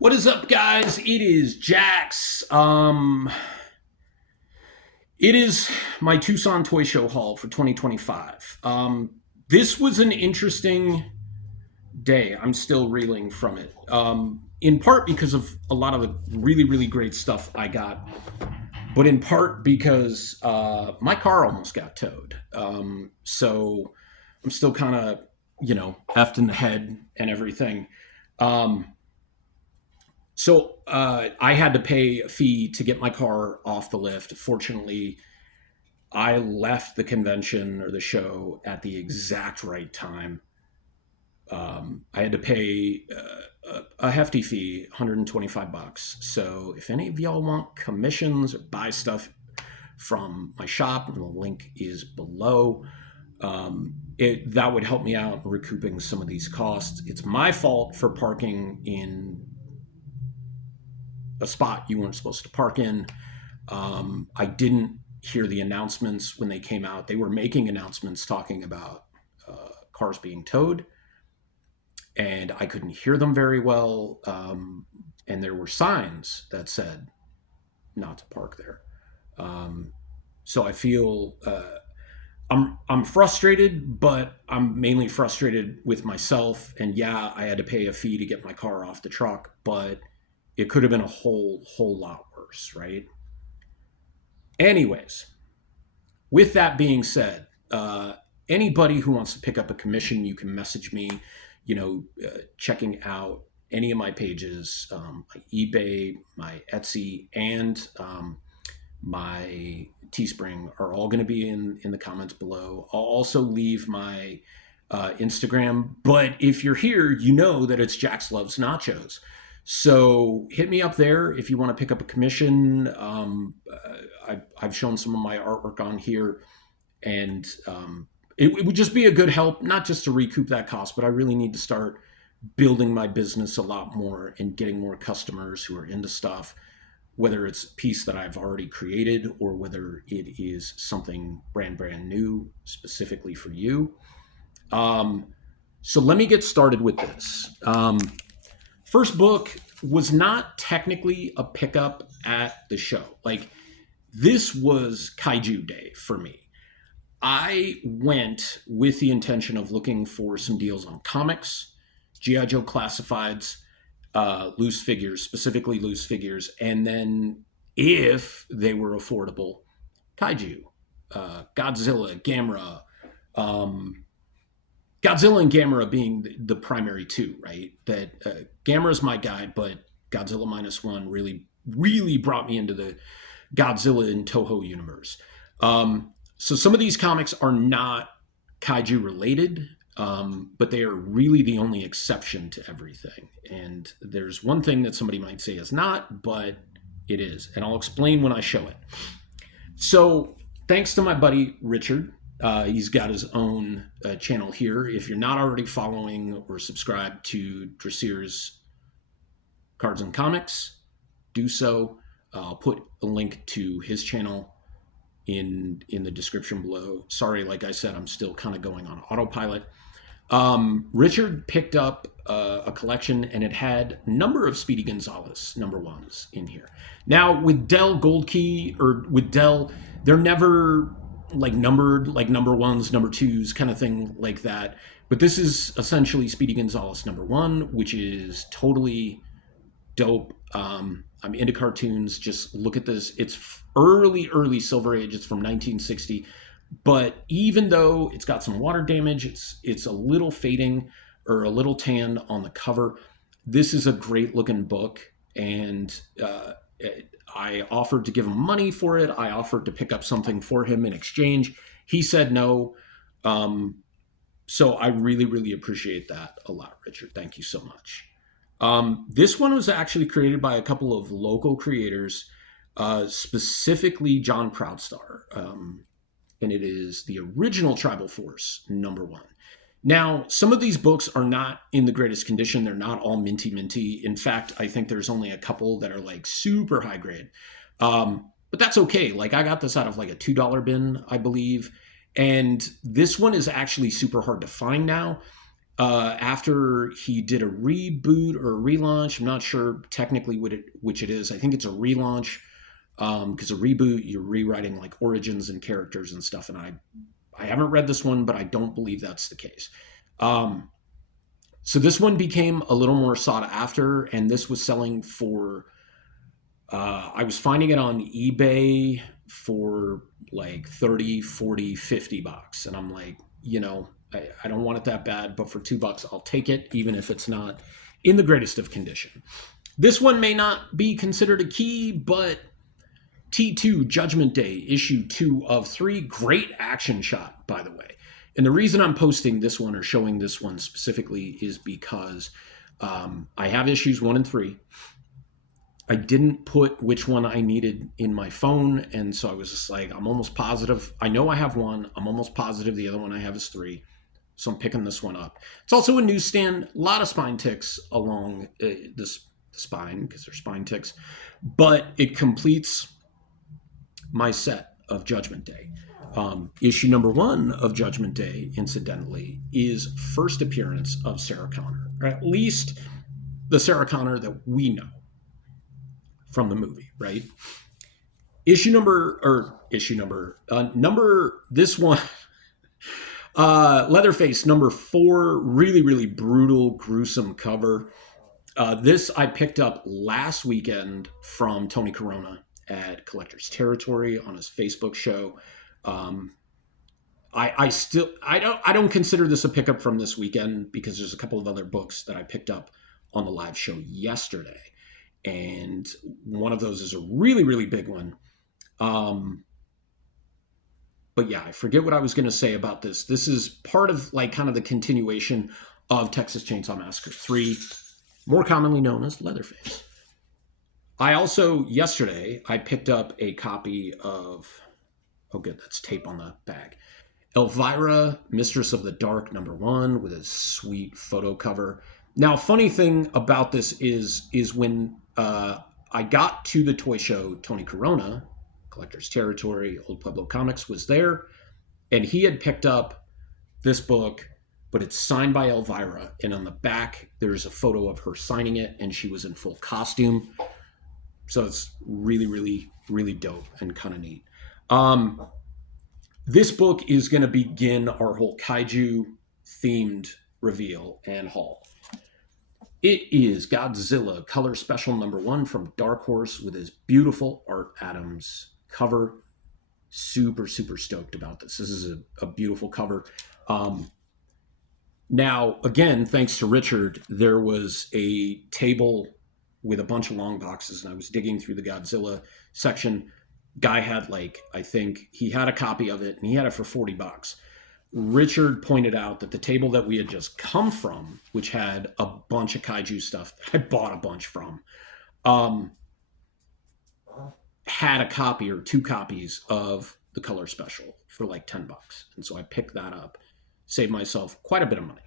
What is up, guys? It is JACS. It is my Tucson Toy Show Haul for 2025. This was an interesting day. I'm still reeling from it. In part because of a lot of the really great stuff I got, but in part because my car almost got towed. So I'm still kind of, effed in the head and everything. So I had to pay a fee to get my car off the lift. Fortunately, I left the convention or the show at the exact right time. I had to pay a hefty fee, $125. So if any of y'all want commissions or buy stuff from my shop, the link is below. That would help me out in recouping some of these costs. It's my fault for parking in a spot you weren't supposed to park in. I didn't hear the announcements when they came out. They were making announcements talking about cars being towed, and I couldn't hear them very well. And there were signs that said not to park there. So I feel I'm frustrated, but I'm mainly frustrated with myself. And yeah, I had to pay a fee to get my car off the truck, but it could have been a whole lot worse, right? Anyways, with that being said, anybody who wants to pick up a commission, you can message me, checking out any of my pages, my eBay, my Etsy, and my Teespring are all going to be in the comments below. I'll also leave my Instagram, but if you're here, you know that it's Jax Loves Nachos. So hit me up there if you want to pick up a commission. I've shown some of my artwork on here, and it would just be a good help, not just to recoup that cost, but I really need to start building my business a lot more and getting more customers who are into stuff, whether it's a piece that I've already created or whether it is something brand new specifically for you. So let me get started with this. First book was not technically a pickup at the show. Like, this was Kaiju Day for me. I went with the intention of looking for some deals on comics, G.I. Joe classifieds, loose figures, specifically loose figures, and then if they were affordable, Kaiju, Godzilla, Gamera, Godzilla and Gamera being the primary two, right? That Gamera's my guy, but Godzilla -1 really brought me into the Godzilla and Toho universe. So some of these comics are not kaiju related, but they are really the only exception to everything. And there's one thing that somebody might say is not, but it is. And I'll explain when I show it. So thanks to my buddy Richard. He's got his own channel here. If you're not already following or subscribed to Dresser's Cards and Comics, do so. I'll put a link to his channel in the description below. Sorry, like I said, I'm still kind of going on autopilot. Richard picked up a collection, and it had a number of Speedy Gonzalez #1s in here. Now, with Dell Gold Key, or with Dell, they're never like numbered, like #1s, #2s, kind of thing like that. But this is essentially Speedy Gonzalez #1, which is totally dope. I'm into cartoons. Just look at this. It's early Silver Age. It's from 1960. But even though it's got some water damage, it's a little fading or a little tan on the cover. This is a great looking book, and I offered to give him money for it. I offered to pick up something for him in exchange. He said no. So I really appreciate that a lot, Richard. Thank you so much. This one was actually created by a couple of local creators, specifically John Proudstar. And it is the original Tribal Force #1. Now, some of these books are not in the greatest condition. They're not all minty. In fact, I think there's only a couple that are like super high grade. But that's okay. Like, I got this out of like a $2 bin, I believe. And this one is actually super hard to find now. after he did a reboot or a relaunch. I'm not sure technically which it is. I think it's a relaunch, because a reboot, you're rewriting like origins and characters and stuff. And I haven't read this one, but I don't believe that's the case. So this one became a little more sought after, and this was selling for, I was finding it on eBay for like 30, 40, $50. And I'm like, I don't want it that bad, but for $2, I'll take it, even if it's not in the greatest of condition. This one may not be considered a key, but T2 Judgment Day, issue 2 of 3, great action shot, by the way. And the reason I'm posting this one or showing this one specifically is because I have issues 1 and 3. I didn't put which one I needed in my phone, and so I was just like, I'm almost positive. I know I have 1. I'm almost positive the other one I have is 3. So I'm picking this one up. It's also a newsstand. A lot of spine ticks along the spine, because they're spine ticks. But it completes my set of Judgment Day. Issue number 1 of Judgment Day, incidentally, is first appearance of Sarah Connor, or at least the Sarah Connor that we know from the movie, right? This one, Leatherface number 4, really, really brutal, gruesome cover. This I picked up last weekend from Tony Corona at Collector's Territory on his Facebook show. I don't consider this a pickup from this weekend, because there's a couple of other books that I picked up on the live show yesterday, and one of those is a really, really big one. But yeah, I forget what I was going to say about this. This is part of like kind of the continuation of Texas Chainsaw Massacre 3, more commonly known as Leatherface. I also, yesterday, I picked up a copy of, oh good, that's tape on the bag, Elvira, Mistress of the Dark, number 1, with a sweet photo cover. Now, funny thing about this is when I got to the toy show, Tony Corona, Collector's Territory, Old Pueblo Comics, was there, and he had picked up this book, but it's signed by Elvira, and on the back, there's a photo of her signing it, and she was in full costume. So it's really, really, really dope and kind of neat. This book is going to begin our whole kaiju themed reveal and haul. It is Godzilla Color Special number 1 from Dark Horse with his beautiful Art Adams cover. Super, super stoked about this. This is a beautiful cover. Now, again, thanks to Richard, there was a table with a bunch of long boxes, and I was digging through the Godzilla section. Guy had I think he had a copy of it, and he had it for $40. Richard pointed out that the table that we had just come from, which had a bunch of kaiju stuff that I bought a bunch from, had a copy or 2 copies of the Color Special for like $10. And so I picked that up, saved myself quite a bit of money.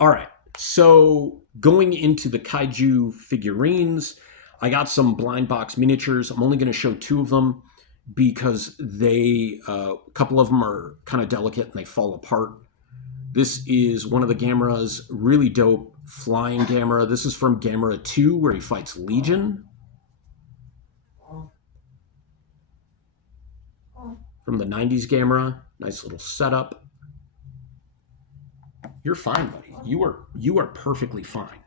All right. So going into the kaiju figurines, I got some blind box miniatures. I'm only going to show 2 of them because a couple of them are kind of delicate and they fall apart. This is one of the Gamera's, really dope flying Gamera. This is from Gamera 2, where he fights Legion. From the 90s Gamera. Nice little setup. You're fine, buddy. You are perfectly fine.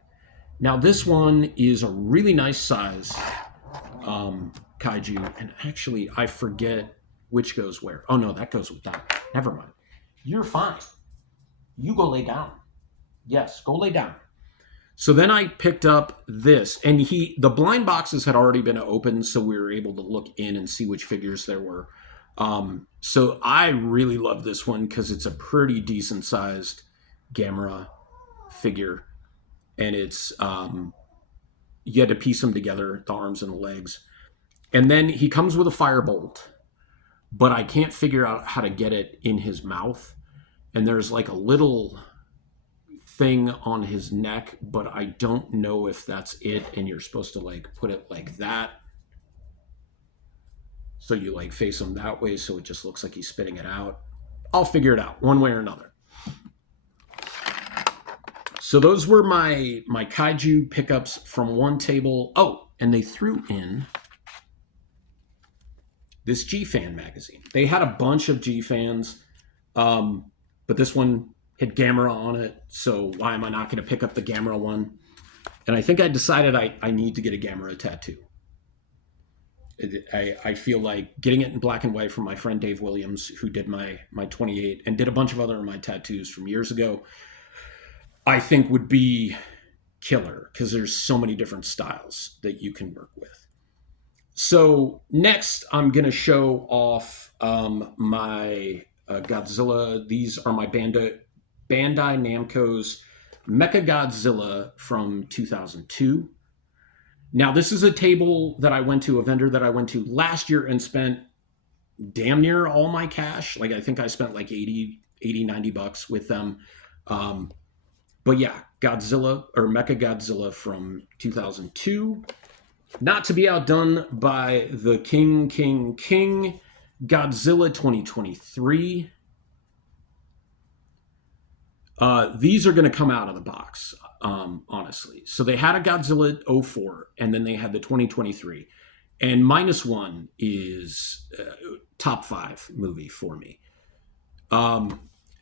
Now this one is a really nice size kaiju, and actually I forget which goes where. Oh no, that goes with that. Never mind. You're fine. You go lay down. Yes, go lay down. So then I picked up this, and the blind boxes had already been opened, so we were able to look in and see which figures there were. So I really love this one because it's a pretty decent sized Gamera figure, and it's you had to piece them together, the arms and the legs, and then he comes with a firebolt, but I can't figure out how to get it in his mouth, and there's like a little thing on his neck, but I don't know if that's it, and you're supposed to like put it like that, so you like face him that way so it just looks like he's spitting it out. I'll figure it out one way or another. So those were my kaiju pickups from one table. Oh, and they threw in this G-Fan magazine. They had a bunch of G-Fans, but this one had Gamera on it, so why am I not going to pick up the Gamera one? And I think I decided I need to get a Gamera tattoo. I feel like getting it in black and white from my friend Dave Williams, who did my 28 and did a bunch of other of my tattoos from years ago, I think would be killer because there's so many different styles that you can work with. So next, I'm going to show off my Godzilla. These are my Bandai Namco's Mechagodzilla from 2002. Now, this is a table that I went to, a vendor that I went to last year and spent damn near all my cash. Like, I think I spent like 80, 90 bucks with them. But yeah, Godzilla or Mechagodzilla from 2002. Not to be outdone by the King Godzilla 2023. These are going to come out of the box, honestly. So they had a Godzilla 04, and then they had the 2023. And -1 is top 5 movie for me.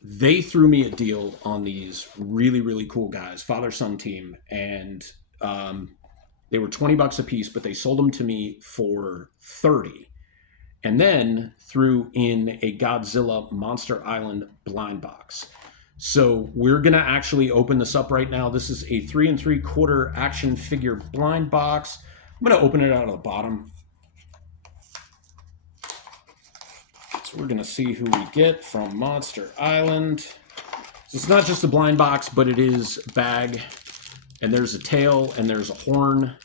They threw me a deal on these really, really cool guys, father-son team, and they were $20 a piece, but they sold them to me for $30. And then threw in a Godzilla Monster Island blind box. So we're going to actually open this up right now. This is a 3 3/4 action figure blind box. I'm going to open it out of the bottom. So we're going to see who we get from Monster Island. So it's not just a blind box, but it is bag. And there's a tail and there's a horn.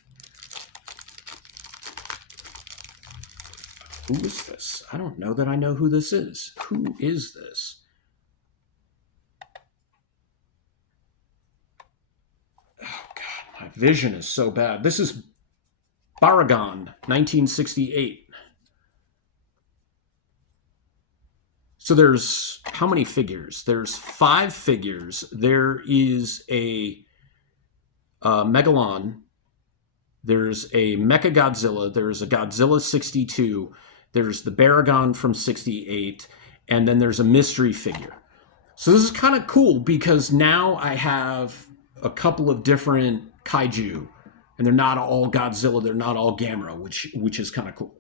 Who is this? I don't know that I know who this is. Who is this? My vision is so bad. This is Baragon, 1968. So there's how many figures? There's 5 figures. There is a Megalon. There's a Mechagodzilla. There's a Godzilla 62. There's the Baragon from 68. And then there's a mystery figure. So this is kind of cool because now I have a couple of different kaiju, and they're not all Godzilla, they're not all Gamera, which is kind of cool.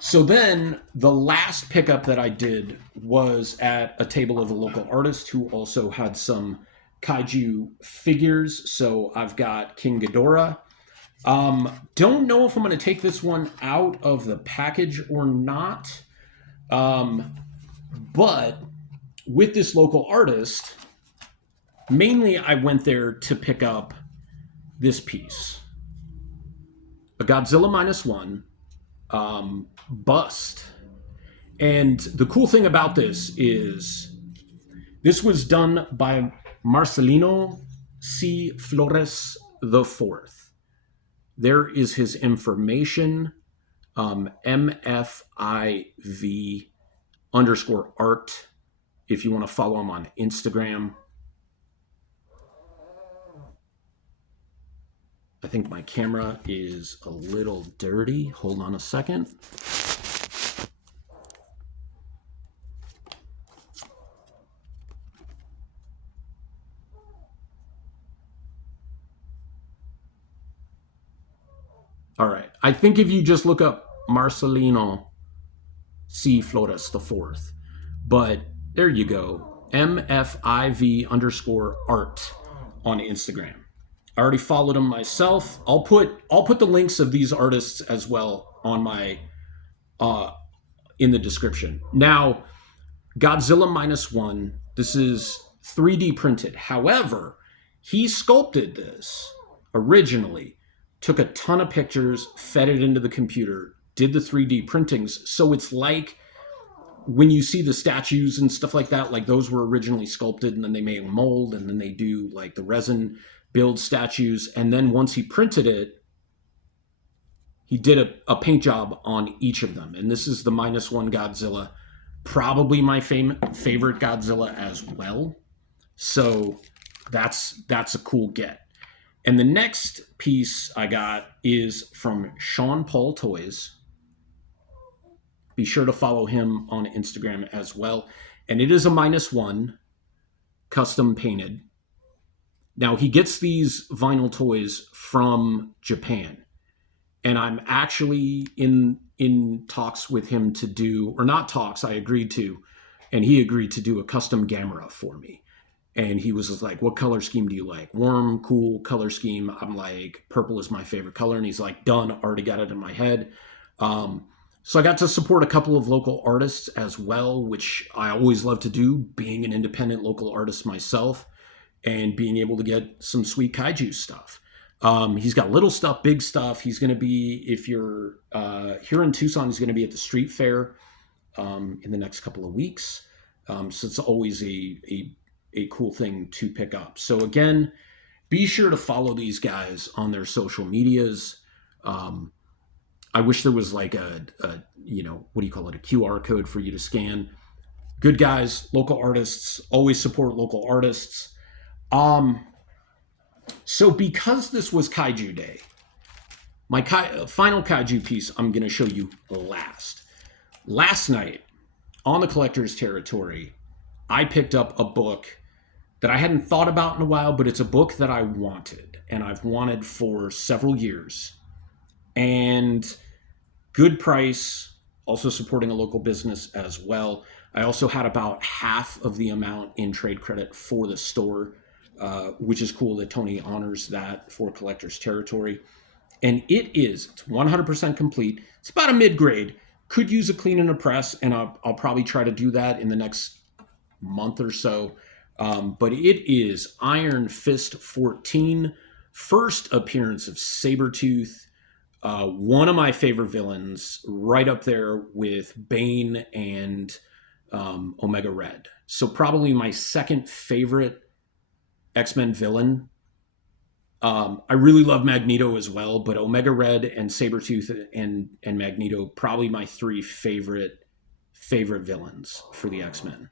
So then the last pickup that I did was at a table of a local artist who also had some kaiju figures. So I've got King Ghidorah. Don't know if I'm going to take this one out of the package or not. But with this local artist, mainly, I went there to pick up this piece. A Godzilla -1 bust. And the cool thing about this is this was done by Marcelino C.Flores IV. There is his information, MFIV_art, if you want to follow him on Instagram. I think my camera is a little dirty. Hold on a second. All right. I think if you just look up Marcelino C.Flores IV, but there you go. MFIV_art on Instagram. I already followed them myself. I'll put the links of these artists as well on my in the description. Now, Godzilla -1. This is 3D printed. However, he sculpted this originally, took a ton of pictures, fed it into the computer, did the 3D printings. So it's like when you see the statues and stuff like that, like those were originally sculpted and then they made a mold and then they do like the resin build statues, and then once he printed it, he did a paint job on each of them. And this is the -1 Godzilla, probably my favorite Godzilla as well. So that's a cool get. And the next piece I got is from Sean Paul Toys. Be sure to follow him on Instagram as well. And it is a -1 custom painted. Now he gets these vinyl toys from Japan. And I'm actually in talks with him to do, or not talks, I agreed to, and he agreed to do a custom Gamera for me. And he was just like, what color scheme do you like? Warm, cool color scheme. I'm like, purple is my favorite color. And he's like, done, already got it in my head. So I got to support a couple of local artists as well, which I always love to do, being an independent local artist myself and being able to get some sweet kaiju stuff. He's got little stuff, big stuff. He's going to be, if you're here in Tucson, he's going to be at the street fair in the next couple of weeks. So it's always a cool thing to pick up. So again, be sure to follow these guys on their social medias. I wish there was like a what do you call it? A QR code for you to scan. Good guys, local artists, always support local artists. So because this was Kaiju Day, my final Kaiju piece I'm going to show you last. Last night, on the collector's territory, I picked up a book that I hadn't thought about in a while, but it's a book that I wanted, and I've wanted for several years. And good price, also supporting a local business as well. I also had about half of the amount in trade credit for the store, which is cool that Tony honors that for collector's territory. And it's 100% complete. It's about a mid-grade. Could use a clean and a press, and I'll probably try to do that in the next month or so. But it is Iron Fist 14, first appearance of Sabretooth, one of my favorite villains, right up there with Bane and Omega Red. So probably my second favorite X-Men villain. I really love Magneto as well, but Omega Red and Sabretooth and Magneto, probably my three favorite villains for the X-Men.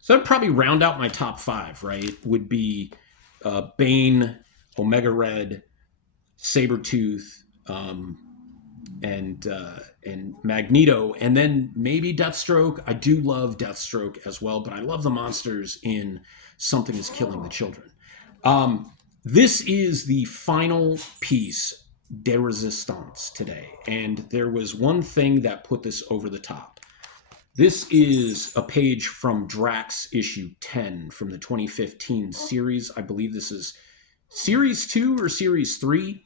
So I'd probably round out my top 5, right? Would be Bane, Omega Red, Sabretooth, and Magneto, and then maybe Deathstroke. I do love Deathstroke as well, but I love the monsters in Something is Killing the Children. This is the final piece de resistance today, and there was one thing that put this over the top. This is a page from JACS issue 10 from the 2015 series. I believe this is series 2 or series 3.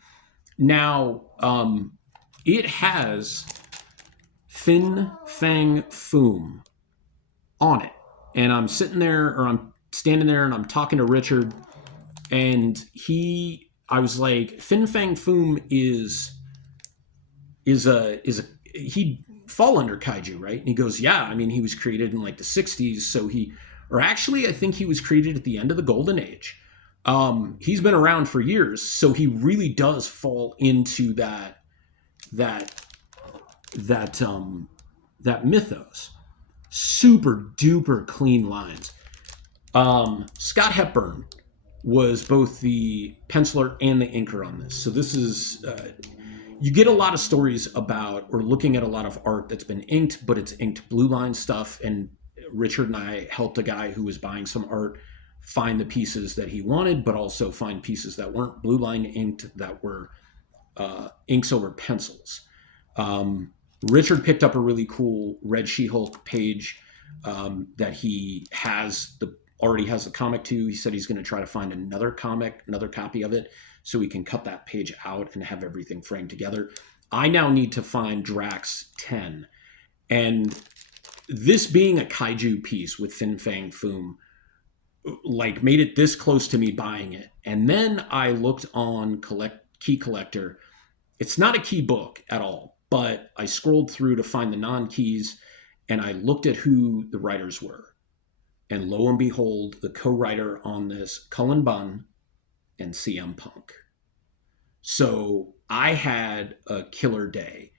Now, it has Fin Fang Foom on it. And I'm sitting there, or I'm standing there, and I'm talking to Richard, and I was like, Fin Fang Foom he'd fall under kaiju, right? And he goes, yeah, I mean, he was created in like the 60s, so I think he was created at the end of the Golden Age. He's been around for years, so he really does fall into that mythos. Super duper clean lines. Scott Hepburn was both the penciler and the inker on this. So this is, you get a lot of stories about, or looking at a lot of art that's been inked, but it's inked blue line stuff. And Richard and I helped a guy who was buying some art find the pieces that he wanted, but also find pieces that weren't blue line inked, that were inks over pencils. Richard picked up a really cool Red She-Hulk page that he already has the comic to. He said he's going to try to find another copy of it, so we can cut that page out and have everything framed together. I now need to find JACS 10. And this being a kaiju piece with Fin Fang Foom, like, made it this close to me buying it. And then I looked on Key Collector. It's not a key book at all, but I scrolled through to find the non-keys, and I looked at who the writers were. And lo and behold, the co-writer on this, Cullen Bunn and CM Punk. So I had a killer day,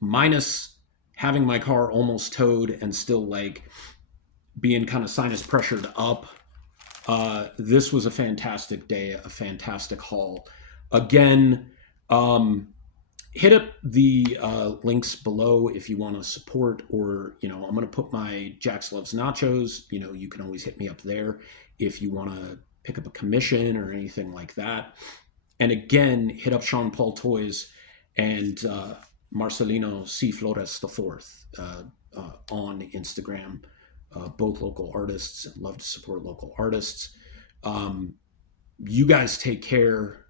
minus having my car almost towed and still like being kind of sinus pressured up. This was a fantastic day, a fantastic haul. Again, hit up the links below if you want to support, or, I'm going to put my JACS Loves Nachos. You can always hit me up there if you want to pick up a commission or anything like that. And again, hit up Sean Paul Toys and Marcelino C.Flores IV on Instagram. Both local artists, and love to support local artists. You guys take care.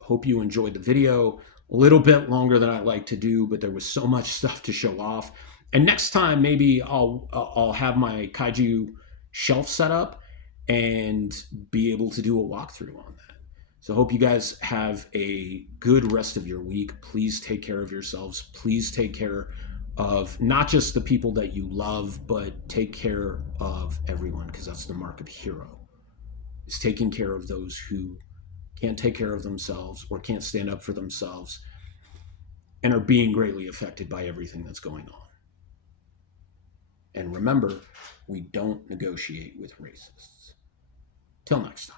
Hope you enjoyed the video. A little bit longer than I like to do, but there was so much stuff to show off. And next time, maybe I'll have my kaiju shelf set up and be able to do a walkthrough on that. So hope you guys have a good rest of your week. Please take care of yourselves. Please take care of not just the people that you love, but take care of everyone, because that's the mark of a hero, is taking care of those who can't take care of themselves or can't stand up for themselves and are being greatly affected by everything that's going on. And remember, we don't negotiate with racists. Till next time.